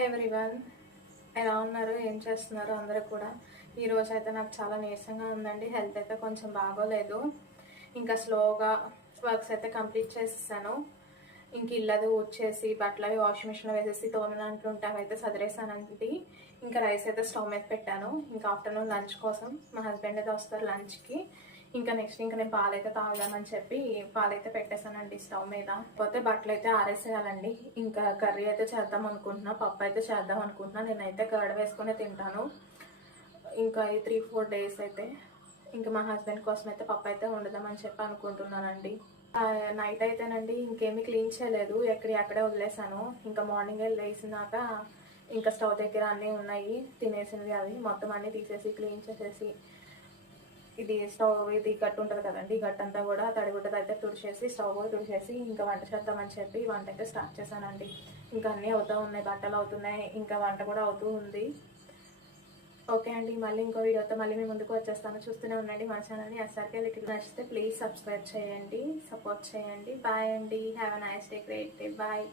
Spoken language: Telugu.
హాయ్ ఎవ్రీవన్, ఎలా ఉన్నారు? ఏం చేస్తున్నారు అందరూ కూడా? ఈరోజు అయితే నాకు చాలా నీరసంగా ఉందండి. హెల్త్ అయితే కొంచెం బాగోలేదు. ఇంకా స్లోగా వర్క్స్ అయితే కంప్లీట్ చేసేసాను. ఇంక ఇల్లది ఊడ్చేసి బట్టలు అవి వాషింగ్ మిషన్లో వేసేసి తోమినంట్లు ఉంటే అవైతే సదిరేసానండి. ఇంకా రైస్ అయితే స్టవ్ మీద పెట్టాను. ఇంకా ఆఫ్టర్నూన్ లంచ్ కోసం మా హస్బెండ్ అయితే వస్తారు లంచ్కి. ఇంకా నెక్స్ట్ ఇంకా నేను పాలైతే తాగుదామని చెప్పి పాలైతే పెట్టేశానండి స్టవ్ మీద. పోతే బట్టలు అయితే ఆరేసేయాలండి. ఇంకా కర్రీ అయితే చేద్దాం అనుకుంటున్నా, పప్పు అయితే చేద్దాం అనుకుంటున్నా. నేనైతే కర్డ్ వేసుకుని తింటాను ఇంకా ఈ 3-4 డేస్ అయితే. ఇంకా మా హస్బెండ్ కోసం అయితే పప్పు అయితే వండుదామని చెప్పి అనుకుంటున్నానండి. నైట్ అయితేనండి ఇంకేమీ క్లీన్ చేయలేదు, అక్కడే వదిలేసాను. ఇంకా మార్నింగ్ లేసినాక ఇంకా స్టవ్ దగ్గర అన్నీ ఉన్నాయి తినేసినవి, అవి మొత్తం అన్నీ తీసేసి క్లీన్ చేసేసి ఇది స్టవ్ ఇది గట్టు ఉంటుంది కదండి, గట్టు అంతా కూడా తడిగుడ్డతో అయితే తుడిచేసి స్టవ్ కూడా తుడిచేసి ఇంకా వంట చేద్దామని చెప్పి వంట అయితే స్టార్ట్ చేశానండి. ఇంకా అన్నీ అవుతూ ఉన్నాయి, బట్టలు అవుతున్నాయి, ఇంకా వంట కూడా అవుతూ ఉంది. ఓకే అండి, మళ్ళీ ఇంకో వీడియోతో మళ్ళీ మీ ముందుకు వచ్చేస్తాను. చూస్తూనే ఉండండి మన ఛానల్ని. ఎస్ఆర్కే లిటిల్ నచ్చితే ప్లీజ్ సబ్స్క్రైబ్ చేయండి, సపోర్ట్ చేయండి. బాయ్ అండి, have a nice day, great day, bye.